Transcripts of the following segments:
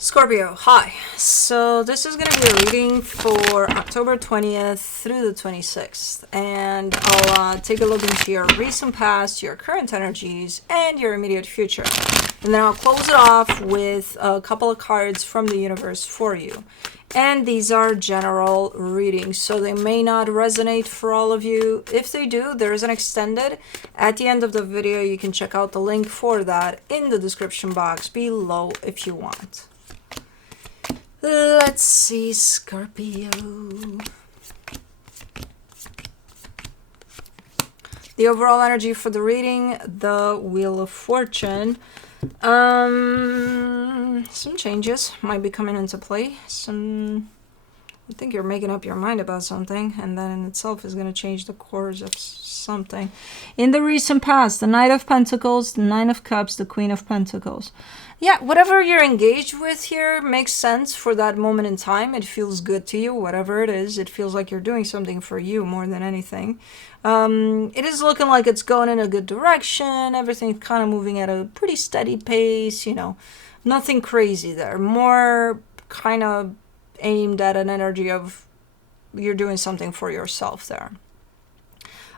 Scorpio, hi. So this is going to be a reading for October 20th through the 26th. And I'll take a look into your recent past, your current energies, and your immediate future. And then I'll close it off with a couple of cards from the universe for you. And these are general readings, so they may not resonate for all of you. If they do, there is an extended. At the end of the video, you can check out the link for that in the description box below if you want. Let's see, Scorpio. The overall energy for the reading, the Wheel of Fortune. Some changes might be coming into play. I think you're making up your mind about something, and that in itself is going to change the course of something. In the recent past, the Knight of Pentacles, the Nine of Cups, the Queen of Pentacles. Yeah, whatever you're engaged with here makes sense for that moment in time. It feels good to you, whatever it is. It feels like you're doing something for you more than anything. It is looking like it's going in a good direction. Everything's kind of moving at a pretty steady pace, you know. Nothing crazy there. More kind of aimed at an energy of you're doing something for yourself there.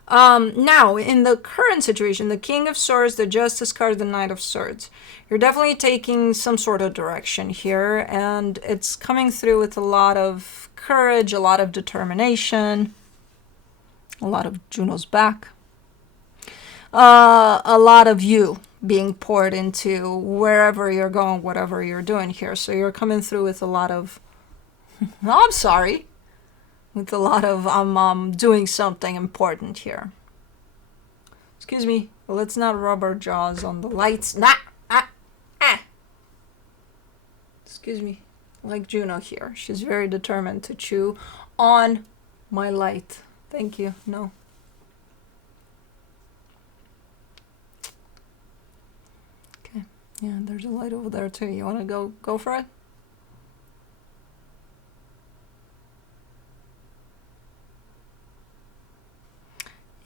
Now, in the current situation, the King of Swords, the Justice card, the Knight of Swords. You're definitely taking some sort of direction here, and it's coming through with a lot of courage, a lot of determination, a lot of Juno's back, a lot of you being poured into wherever you're going, whatever you're doing here. So you're coming through with a lot of, I'm sorry, with a lot of I'm doing something important here. Excuse me, let's not rub our jaws on the lights. Excuse me, like Juno here. She's very determined to chew on my light. Thank you. No. Okay. Yeah, there's a light over there too. You want to go for it?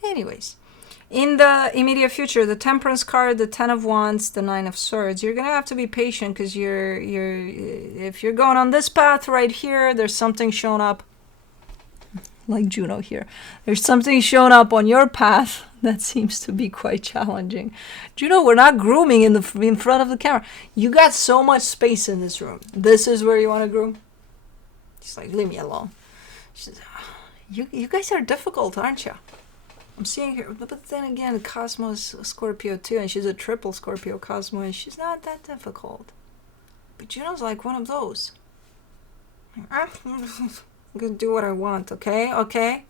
Anyways, in the immediate future, the Temperance card, the Ten of Wands, the Nine of Swords, you're gonna have to be patient because if you're going on this path right here, there's something showing up, like Juno here. There's something showing up on your path that seems to be quite challenging. Juno, we're not grooming in front of the camera. You got so much space in this room. This is where you want to groom. She's like, leave me alone. She says, you guys are difficult, aren't you? I'm seeing her, but then again, Cosmo is a Scorpio too, and she's a triple Scorpio Cosmo, and she's not that difficult. But Juno's like one of those. I'm gonna do what I want, okay? Okay?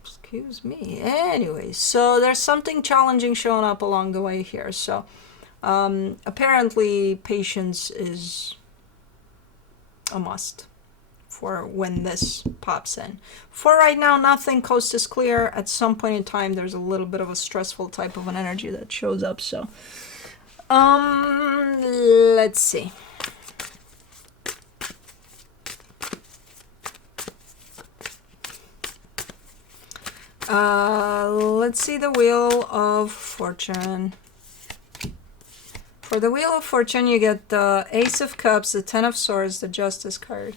Excuse me. Anyway, so there's something challenging showing up along the way here. So apparently patience is a must for when this pops in. For right now, nothing. Coast is clear. At some point in time, there's a little bit of a stressful type of an energy that shows up. So, let's see. Let's see the Wheel of Fortune. For the Wheel of Fortune, you get the Ace of Cups, the Ten of Swords, the Justice card.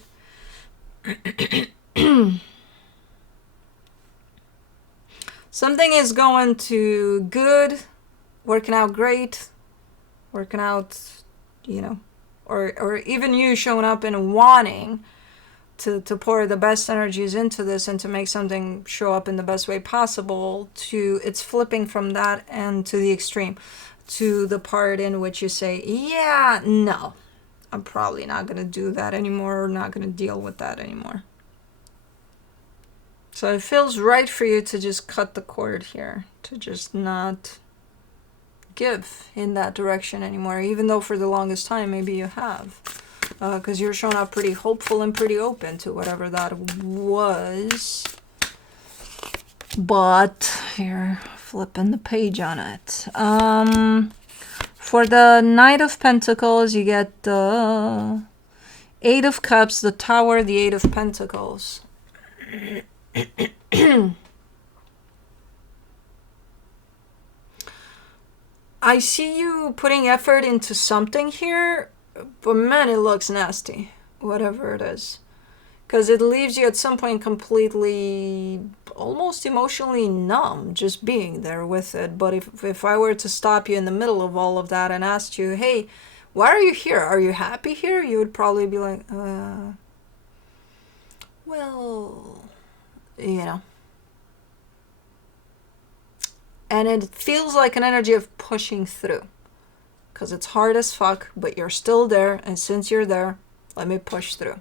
Something is going to good, working out great, working out, you know, or even you showing up and wanting to pour the best energies into this and to make something show up in the best way possible. To it's flipping from that and to the extreme, to the part in which you say, yeah, no, I'm probably not going to do that anymore, or not going to deal with that anymore. So it feels right for you to just cut the cord here, to just not give in that direction anymore, even though for the longest time maybe you have. Because you're showing up pretty hopeful and pretty open to whatever that was. But here, flipping the page on it. For the Knight of Pentacles, you get the Eight of Cups, the Tower, the Eight of Pentacles. I see you putting effort into something here, but man, it looks nasty, whatever it is. Because it leaves you at some point completely, almost emotionally numb just being there with it. But if I were to stop you in the middle of all of that and ask you, hey, why are you here? Are you happy here? You would probably be like, well, you know. And it feels like an energy of pushing through. Because it's hard as fuck, but you're still there. And since you're there, let me push through.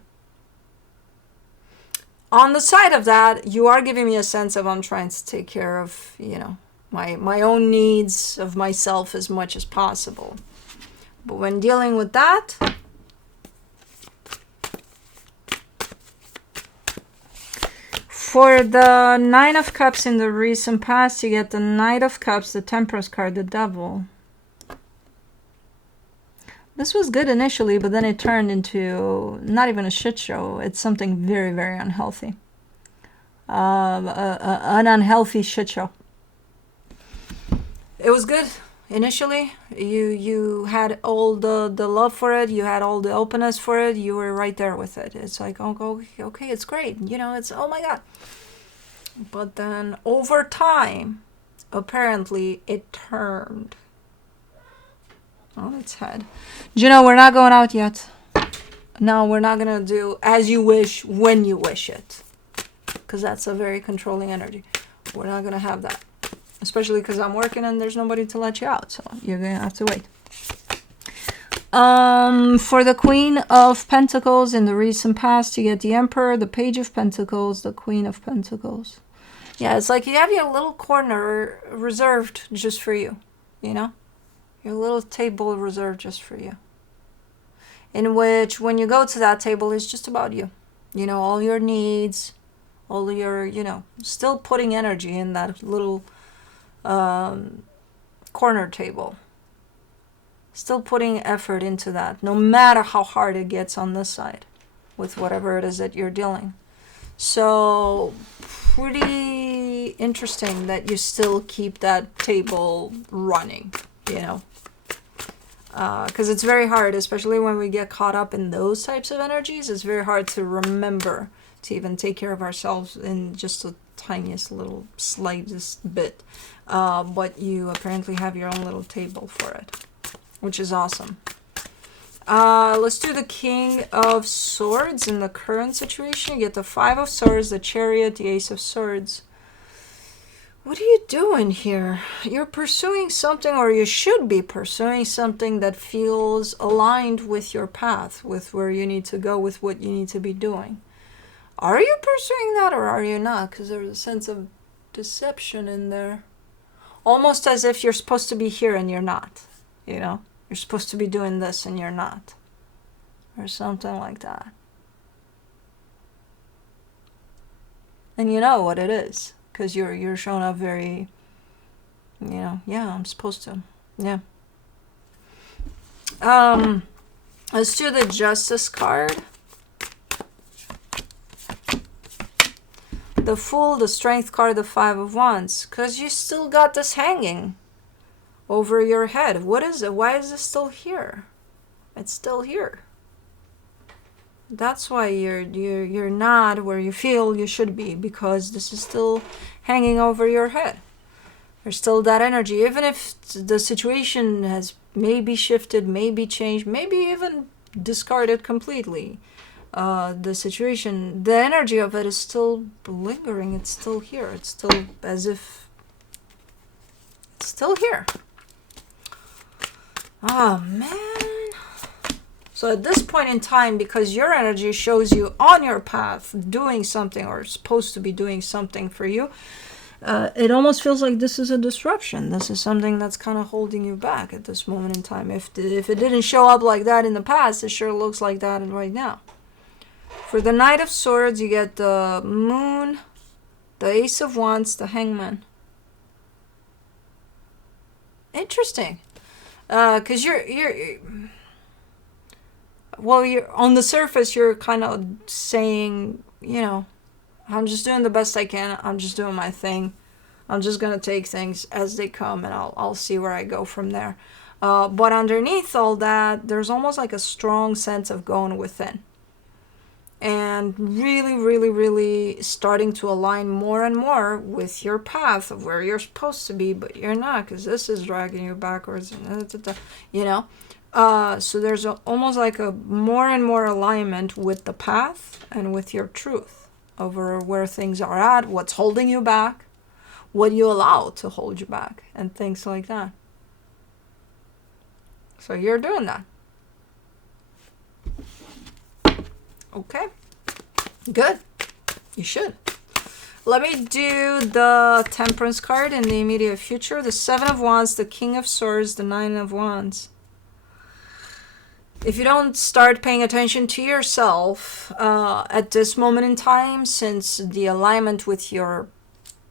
On the side of that, you are giving me a sense of I'm trying to take care of, you know, my own needs of myself as much as possible. But when dealing with that, for the Nine of Cups in the recent past, you get the Knight of Cups, the Temperance card, the Devil. This was good initially, but then it turned into not even a shit show. It's something very, very unhealthy. An unhealthy shit show. It was good initially. You had all the love for it. You had all the openness for it. You were right there with it. It's like, oh, okay, it's great. You know, it's, oh my God. But then over time, apparently it turned on its head. You know, we're not going out yet. No, we're not going to do as you wish when you wish it. Because that's a very controlling energy. We're not going to have that. Especially because I'm working and there's nobody to let you out. So you're going to have to wait. For the Queen of Pentacles in the recent past, you get the Emperor, the Page of Pentacles, the Queen of Pentacles. Yeah, it's like you have your little corner reserved just for you. You know? Your little table reserved just for you. In which, when you go to that table, it's just about you. You know, all your needs, all your, you know, still putting energy in that little corner table. Still putting effort into that, no matter how hard it gets on this side with whatever it is that you're dealing. So, pretty interesting that you still keep that table running, you know. Because it's very hard, especially when we get caught up in those types of energies. It's very hard to remember to even take care of ourselves in just the tiniest little slightest bit. But you apparently have your own little table for it, which is awesome. Let's do the King of Swords in the current situation. You get the Five of Swords, the Chariot, the Ace of Swords. What are you doing here? You're pursuing something, or you should be pursuing something that feels aligned with your path, with where you need to go, with what you need to be doing. Are you pursuing that or are you not? Because there's a sense of deception in there. Almost as if you're supposed to be here and you're not. You know? You're supposed to be doing this and you're not. Or something like that. And you know what it is. Because you're showing up very, you know, yeah, I'm supposed to. Yeah. Let's do the Justice card. The Fool, the Strength card, the Five of Wands. Because you still got this hanging over your head. What is it? Why is it still here? It's still here. That's why you're not where you feel you should be, because this is still hanging over your head. There's still that energy, even if the situation has maybe shifted, maybe changed, maybe even discarded completely. The situation, the energy of it is still lingering. It's still here. It's still as if it's still here. Oh man. So at this point in time, because your energy shows you on your path doing something, or supposed to be doing something for you, it almost feels like this is a disruption. This is something that's kind of holding you back at this moment in time. If it didn't show up like that in the past, it sure looks like that right now. For the Knight of Swords, you get the Moon, the Ace of Wands, the Hangman. Interesting. Because you're on the surface, you're kind of saying, you know, I'm just doing the best I can. I'm just doing my thing. I'm just going to take things as they come, and I'll see where I go from there. But underneath all that, there's almost like a strong sense of going within. And really, really, really starting to align more and more with your path of where you're supposed to be, but you're not, because this is dragging you backwards, you know? So there's almost like a more and more alignment with the path and with your truth over where things are at, what's holding you back, what you allow to hold you back, and things like that. So you're doing that. Okay. Good. You should. Let me do the Temperance card in the immediate future. The Seven of Wands, the King of Swords, the Nine of Wands. If you don't start paying attention to yourself at this moment in time, since the alignment with your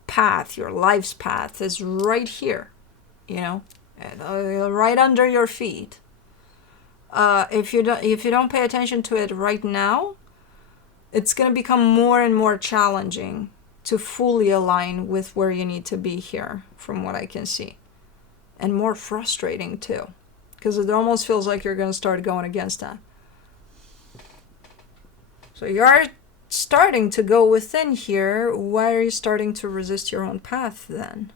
path, your life's path, is right here, you know, right under your feet. If you don't pay attention to it right now, it's going to become more and more challenging to fully align with where you need to be here, from what I can see. And more frustrating too, because it almost feels like you're going to start going against that. So you're starting to go within here. Why are you starting to resist your own path then?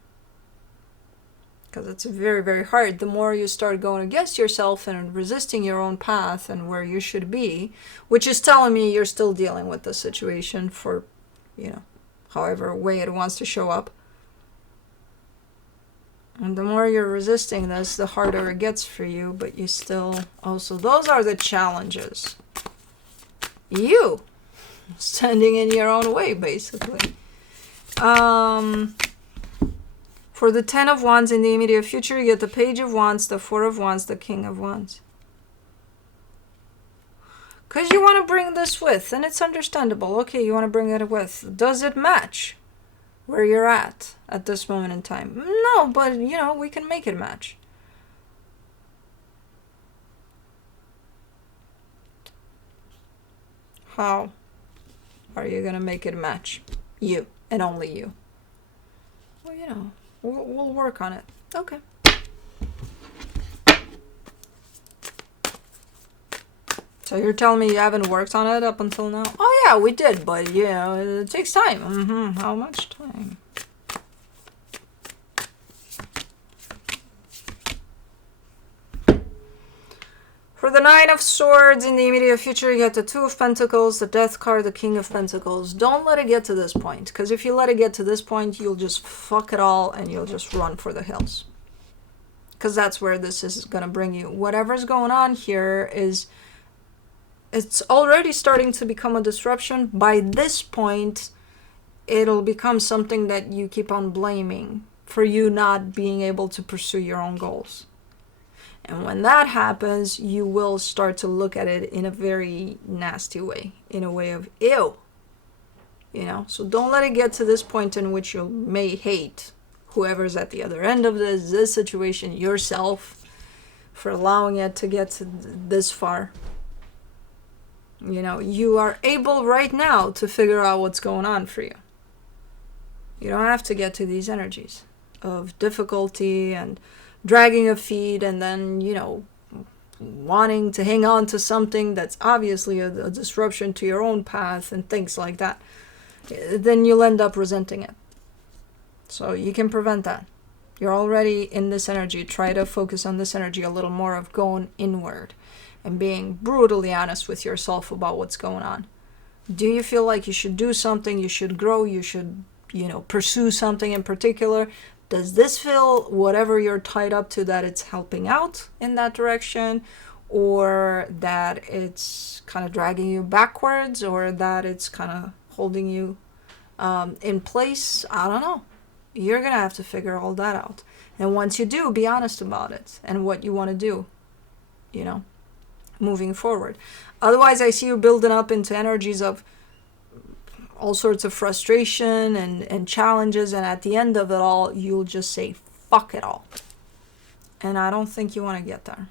Because it's very, very hard. The more you start going against yourself and resisting your own path and where you should be, which is telling me you're still dealing with the situation for, you know, however way it wants to show up. And the more you're resisting this, the harder it gets for you, but you still also, those are the challenges. You standing in your own way, basically. For the Ten of Wands in the immediate future, you get the Page of Wands, the Four of Wands, the King of Wands. Because you want to bring this with, and it's understandable. Okay, you want to bring it with. Does it match where you're at this moment in time? No, but, you know, we can make it match. How are you going to make it match? You, and only you. Well, you know. We'll work on it. Okay. So you're telling me you haven't worked on it up until now? Oh yeah, we did, but you know, it takes time. How much time? For the Nine of Swords in the immediate future, you get the Two of Pentacles, the Death card, the King of Pentacles. Don't let it get to this point, because if you let it get to this point, you'll just fuck it all and you'll just run for the hills. Because that's where this is going to bring you. Whatever's going on here is, it's already starting to become a disruption. By this point, it'll become something that you keep on blaming for you not being able to pursue your own goals. And when that happens, you will start to look at it in a very nasty way, in a way of, ew. You know, so don't let it get to this point in which you may hate whoever's at the other end of this situation, yourself, for allowing it to get to this far. You know, you are able right now to figure out what's going on for you. You don't have to get to these energies of difficulty and dragging a feet and then, you know, wanting to hang on to something that's obviously a disruption to your own path and things like that. Then you'll end up resenting it. So you can prevent that. You're already in this energy. Try to focus on this energy a little more of going inward and being brutally honest with yourself about what's going on. Do you feel like you should do something, you should grow, you should, you know, pursue something in particular? Does this feel, whatever you're tied up to, that it's helping out in that direction, or that it's kind of dragging you backwards, or that it's kind of holding you in place? I don't know. You're going to have to figure all that out. And once you do, be honest about it and what you want to do, you know, moving forward. Otherwise, I see you building up into energies of all sorts of frustration and challenges, and at the end of it all, you'll just say, fuck it all. And I don't think you want to get there.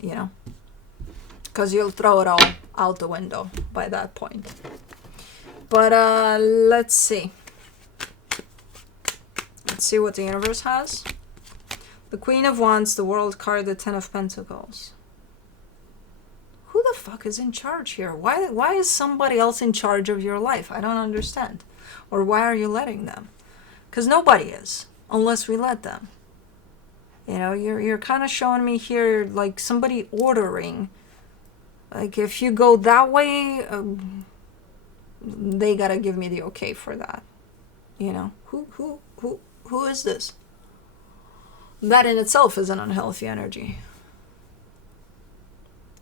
You know? Because you'll throw it all out the window by that point. But let's see. Let's see what the universe has. The Queen of Wands, the World card, the Ten of Pentacles. Who the fuck is in charge here? Why is somebody else in charge of your life? I don't understand. Or why are you letting them? Because nobody is, unless we let them. You know, you're kind of showing me here like somebody ordering. Like if you go that way, they gotta give me the okay for that. You know, who is this? That in itself is an unhealthy energy.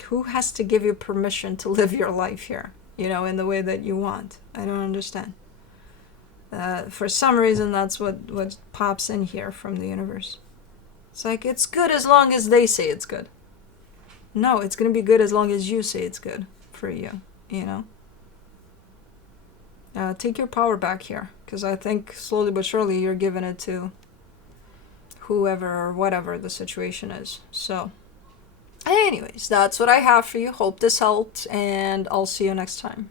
Who has to give you permission to live your life here, you know, in the way that you want? I don't understand. For some reason, that's what pops in here from the universe. It's like, it's good as long as they say it's good. No, it's going to be good as long as you say it's good for you, you know? Take your power back here, because I think slowly but surely you're giving it to whoever or whatever the situation is. So, anyways, that's what I have for you. Hope this helped, and I'll see you next time.